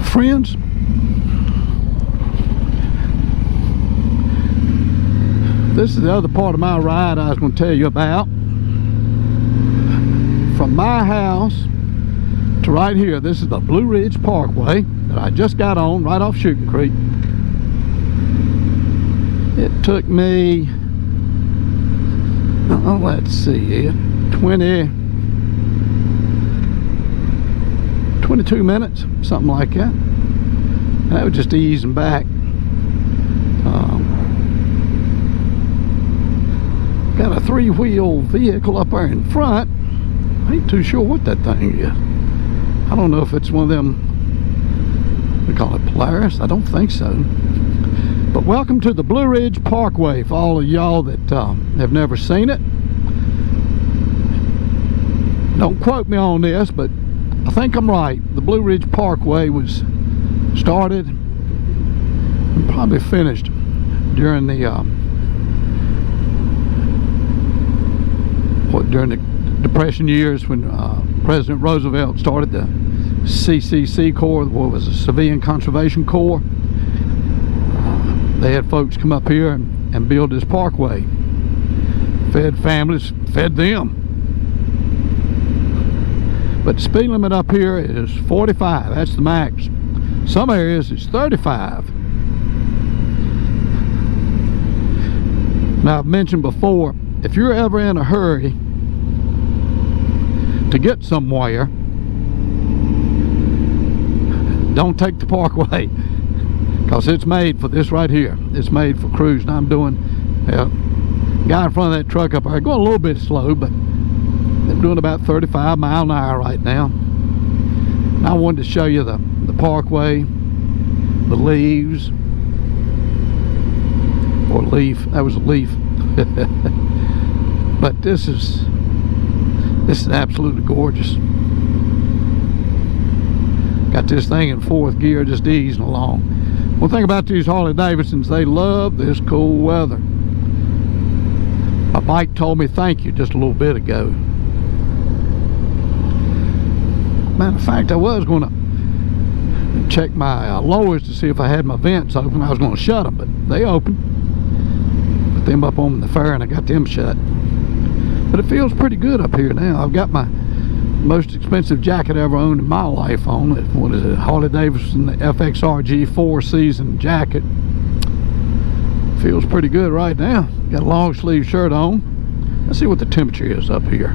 Friends, this is the other part of my ride I was going to tell you about. From my house to right here, this is the Blue Ridge Parkway that I just got on right off Shooting Creek. It took me, let's see, 22 minutes, something like that. And that was just easing back. Got a three-wheel vehicle up there in front. I ain't too sure what that thing is. I don't know if it's one of them, we call it Polaris. I don't think so. But welcome to the Blue Ridge Parkway for all of y'all that have never seen it. Don't quote me on this, but I think I'm right. The Blue Ridge Parkway was started and probably finished during the during the Depression years, when President Roosevelt started the CCC Corps, what was it, Civilian Conservation Corps. They had folks come up here and build this parkway. Fed families, fed them. But the speed limit up here is 45. That's the max. Some areas it's 35. Now, I've mentioned before, if you're ever in a hurry to get somewhere, don't take the parkway, because it's made for this right here. It's made for cruising. I'm doing, guy in front of that truck up there going a little bit slow, but I'm doing about 35 miles an hour right now. And I wanted to show you the parkway, the leaves, or leaf. That was a leaf. But this is absolutely gorgeous. Got this thing in fourth gear, just easing along. One thing about these Harley Davidsons, they love this cool weather. My bike told me thank you just a little bit ago. Matter of fact, I was going to check my lowers to see if I had my vents open. I was going to shut them, but they open. Put them up on the fair and I got them shut. But it feels pretty good up here now. I've got my most expensive jacket I ever owned in my life on. What is it? Harley Davidson FXRG 4-season jacket. Feels pretty good right now. Got a long sleeve shirt on. Let's see what the temperature is up here.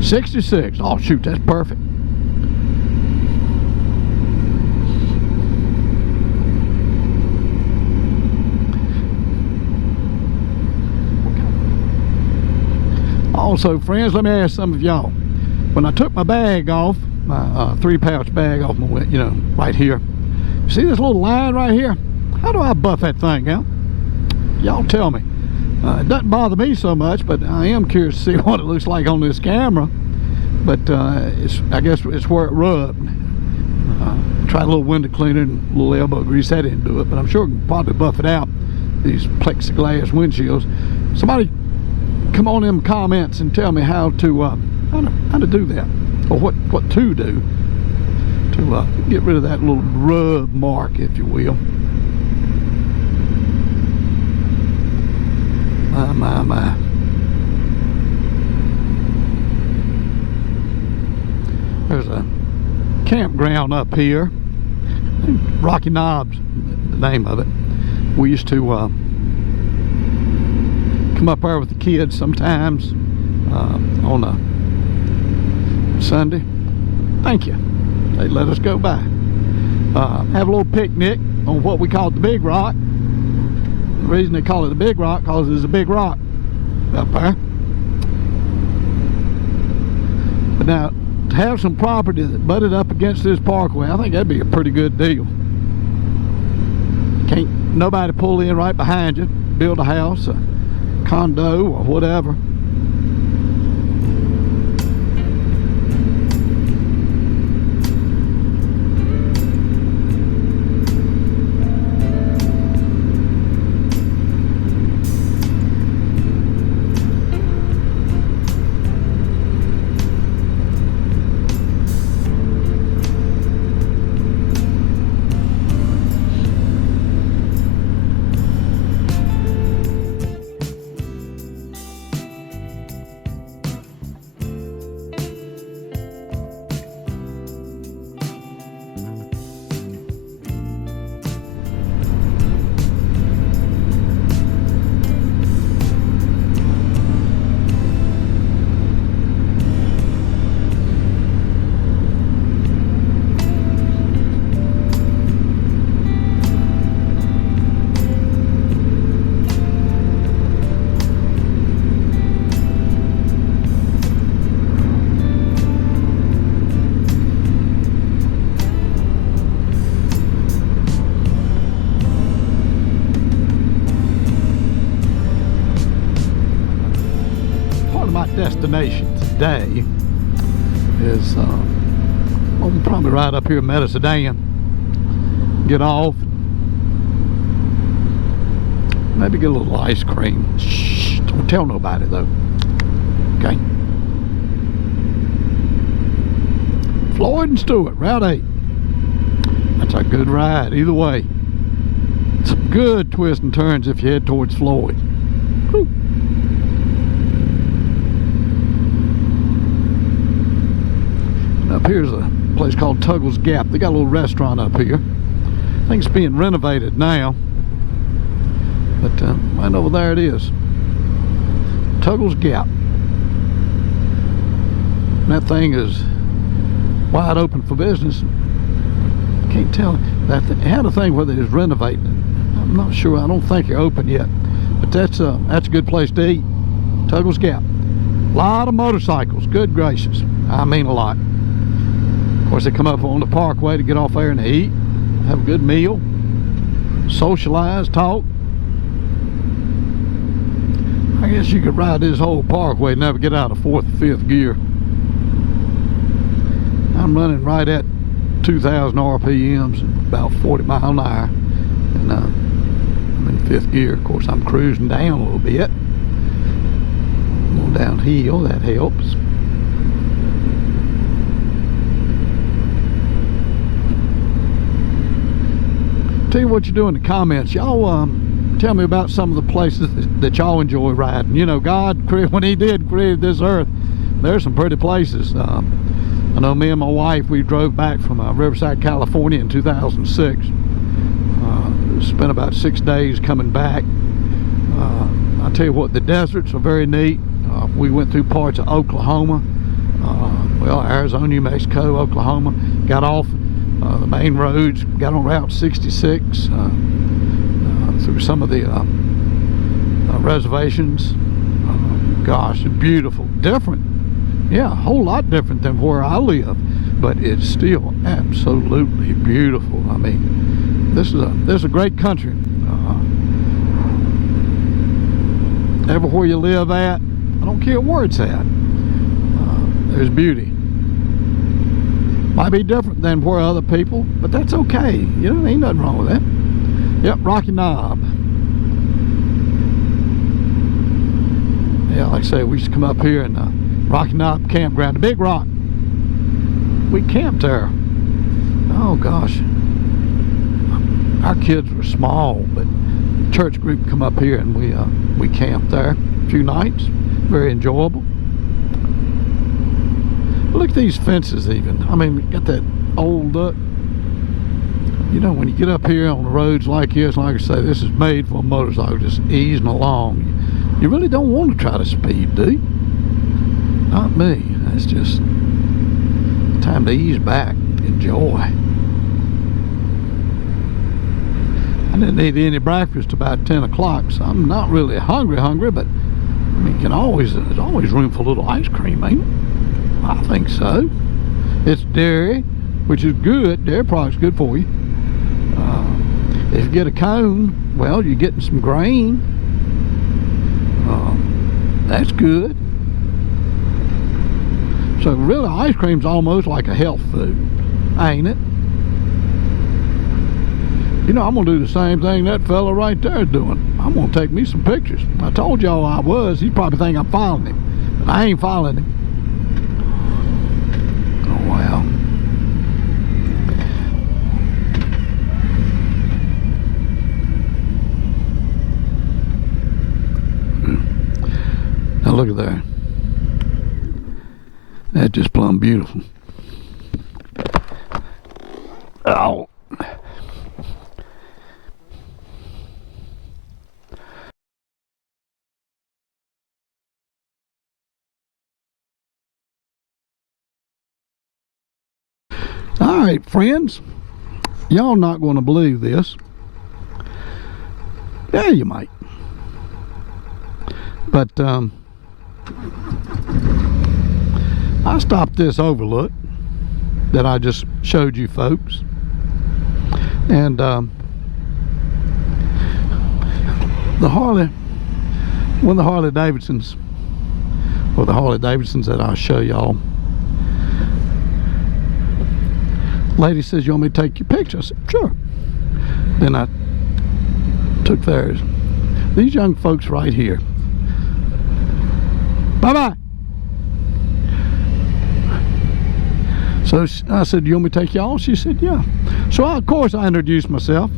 66. Oh shoot, that's perfect. Also, friends, let me ask some of y'all. When I took my bag off, my 3-pouch bag off my, right here. See this little line right here? How do I buff that thing out? Y'all tell me. It doesn't bother me so much, but I am curious to see what it looks like on this camera. But I guess it's where it rubbed. Tried a little window cleaner and a little elbow grease. That didn't do it, but I'm sure we can probably buff it out. These plexiglass windshields. Somebody come on in the comments and tell me how to do that, or what to do to get rid of that little rub mark, if you will. My. There's a campground up here, Rocky Knobs, the name of it. We used to come up there with the kids sometimes on a Sunday. Thank you. They let us go by. Have a little picnic on what we call the Big Rock. The reason they call it the Big Rock, because there's a big rock up there. But now, to have some property that butted up against this parkway, I think that'd be a pretty good deal. Can't nobody pull in right behind you, build a house, a condo, or whatever. destination today is we'll probably ride up here in Medicine, get off, maybe get a little ice cream. Shh, don't tell nobody though. Okay. Floyd and Stewart, Route 8. That's a good ride either way. Some good twists and turns if you head towards Floyd. Whew. And up here's a place called Tuggle's Gap. They got a little restaurant up here. I think it's being renovated now. But right over there it is. Tuggle's Gap. And that thing is wide open for business. Can't tell. That it had a thing where they was renovating it. I'm not sure. I don't think they're open yet. But that's a good place to eat. Tuggle's Gap. A lot of motorcycles. Good gracious. I mean a lot. Of course, they come up on the parkway to get off there and eat, have a good meal, socialize, talk. I guess you could ride this whole parkway and never get out of 4th or 5th gear. I'm running right at 2,000 RPMs and about 40 miles an hour. And I'm in 5th gear. Of course, I'm cruising down a little bit. Going downhill, that helps. Tell you what you do in the comments. Y'all tell me about some of the places that y'all enjoy riding. You know, God, when he did create this earth, there's some pretty places. I know me and my wife, we drove back from Riverside, California in 2006. Spent about 6 days coming back. I tell you what, the deserts are very neat. We went through parts of Oklahoma, well, Arizona, New Mexico, Oklahoma. Got off the main roads, got on Route 66 through some of the reservations. Gosh, beautiful, different. Yeah, a whole lot different than where I live, but it's still absolutely beautiful. I mean, this is a great country. Everywhere you live at, I don't care where it's at, there's beauty. Might be different than where other people, but that's okay. You know, ain't nothing wrong with that. Yep, Rocky Knob. Yeah, like I say, we used to come up here and Rocky Knob campground, the Big Rock. We camped there. Oh gosh, our kids were small, but church group come up here and we camped there a few nights. Very enjoyable. But look at these fences even. I mean, we got that old you know, when you get up here on the roads like this, like I say, this is made for a motorcycle, just easing along. You really don't want to try to speed, do you? Not me. It's just time to ease back, enjoy. I didn't eat any breakfast about 10 o'clock, so I'm not really hungry, but I mean, there's always room for a little ice cream, ain't it? I think so. It's dairy, which is good. Dairy product's good for you. If you get a cone, well, you're getting some grain. That's good. So really, ice cream's almost like a health food, ain't it? You know, I'm gonna do the same thing that fella right there is doing. I'm gonna take me some pictures. I told y'all I was. He probably think I'm following him, but I ain't following him. Oh wow. Now look at that. That's just plumb beautiful. Oh. All right, friends. Y'all not going to believe this. Yeah, you might. But I stopped this overlook that I just showed you folks, and one of the Harley Davidsons with the Harley Davidsons that I'll show y'all. Lady says, you want me to take your picture? I said, sure. Then I took theirs. These young folks right here. Bye-bye. So I said, you want me to take y'all? She said, yeah. So of course I introduced myself.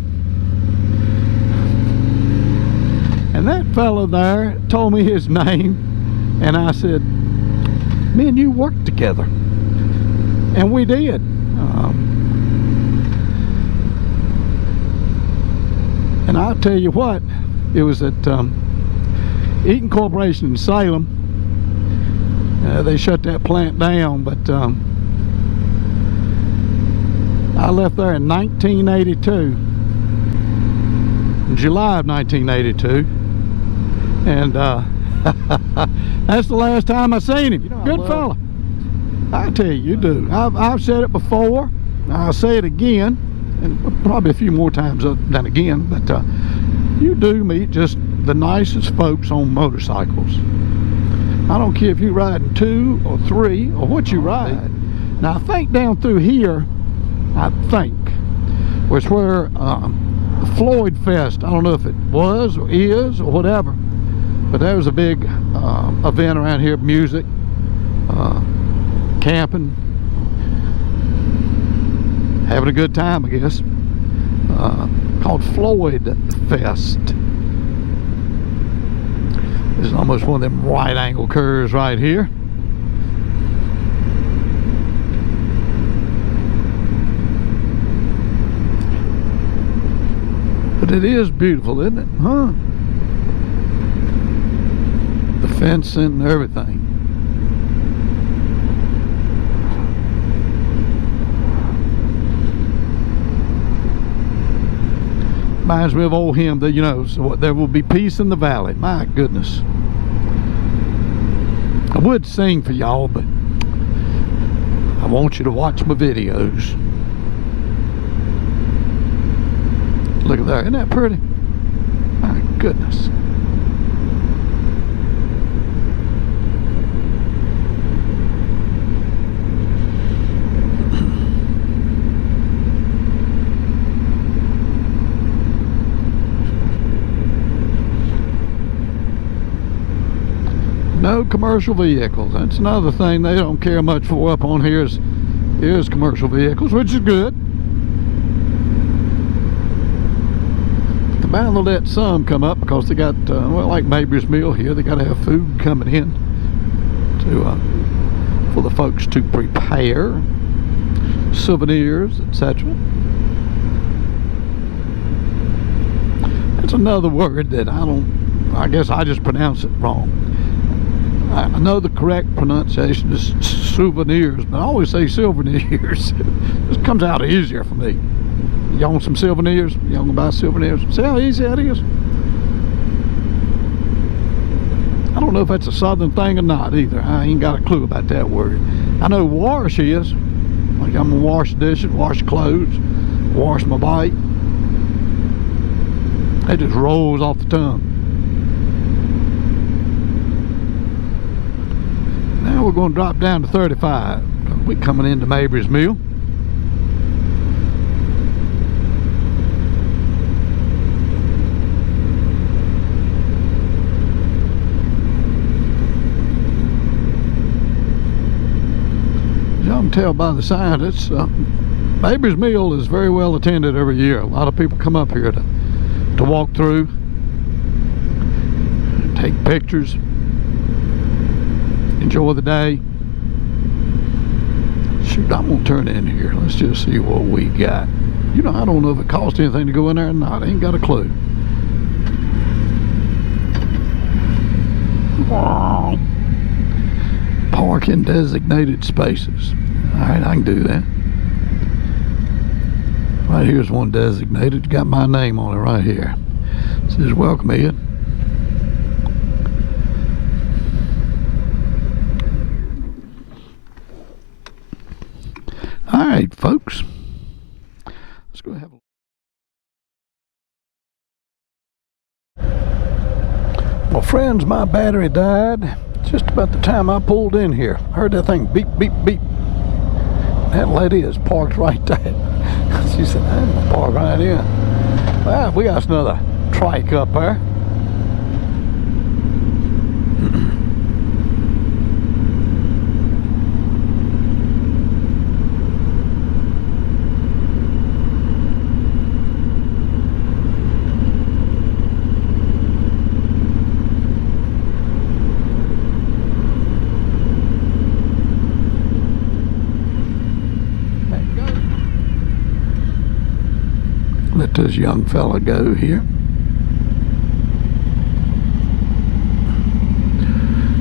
And that fellow there told me his name. And I said, me and you worked together. And we did. And I'll tell you what, it was at Eaton Corporation in Salem. They shut that plant down, but I left there in 1982, in July of 1982, and that's the last time I seen him. You know, good fella. I tell you, you do. I've said it before. I'll say it again, and probably a few more times than again. But you do meet just the nicest folks on motorcycles. I don't care if you're riding 2 or 3 or what you ride. Now I think down through here, I think, was where Floyd Fest, I don't know if it was or is or whatever, but there was a big event around here, music, camping, having a good time, I guess, called Floyd Fest. This is almost one of them right angle curves right here. But it is beautiful, isn't it? Huh? The fencing and everything. Reminds me of old hymn that, you know, so what, there will be peace in the valley. My goodness. I would sing for y'all, but I want you to watch my videos. Look at that. Isn't that pretty? My goodness. No commercial vehicles. That's another thing they don't care much for up on here is commercial vehicles, which is good. They're bound to let some come up because they got, well, like Mabry's Mill here, they got to have food coming in to for the folks to prepare, souvenirs, etc. That's another word that I guess I just pronounce it wrong. I know the correct pronunciation is souvenirs, but I always say souvenirs. This comes out easier for me. You want some souvenirs? You want to buy souvenirs? See how easy that is? I don't know if that's a southern thing or not either. I ain't got a clue about that word. I know wash is. Like I'm gonna wash dishes, wash clothes, wash my bike. It just rolls off the tongue. Now we're going to drop down to 35. We're coming into Mabry's Mill. As y'all can tell by the sign, it's Mabry's Mill is very well attended every year. A lot of people come up here to walk through, take pictures, enjoy the day. Shoot, I'm gonna turn in here. Let's just see what we got. You know, I don't know if it costs anything to go in there or not. I ain't got a clue. Wow. Park in designated spaces. Alright, I can do that. Right here's one designated. Got my name on it right here. It says, welcome, Ed. Alright, folks. Let's go have a... Well, friends, my battery died Just about the time I pulled in here, heard that thing beep, beep, beep. That lady is parked right there. She said, I'm gonna park right here. Well, we got another trike up there. Let this young fella go here.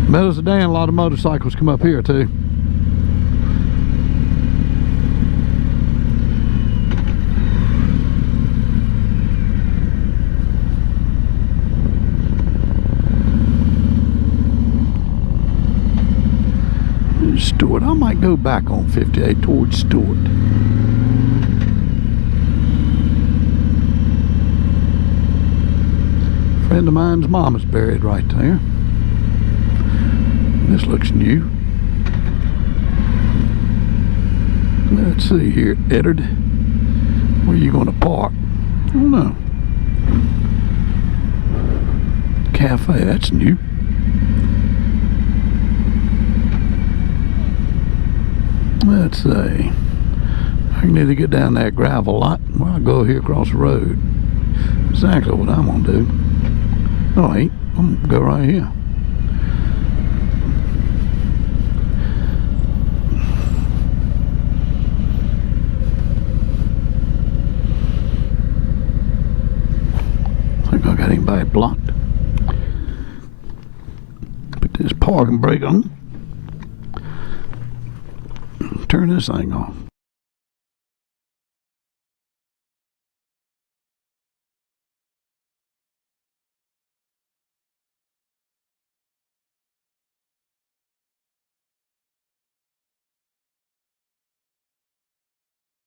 Meadows of Dan, a lot of motorcycles come up here too. Stewart, I might go back on 58 towards Stewart. Friend of mine's mom is buried right there. This looks new. Let's see here, Eddard. Where are you going to park? I don't know. Cafe, that's new. Let's see. I can either get down that gravel lot or I'll go here across the road. Exactly what I'm going to do. No, I ain't. I'm going to go right here. I think I got anybody blocked. Put this parking brake on. Turn this thing off.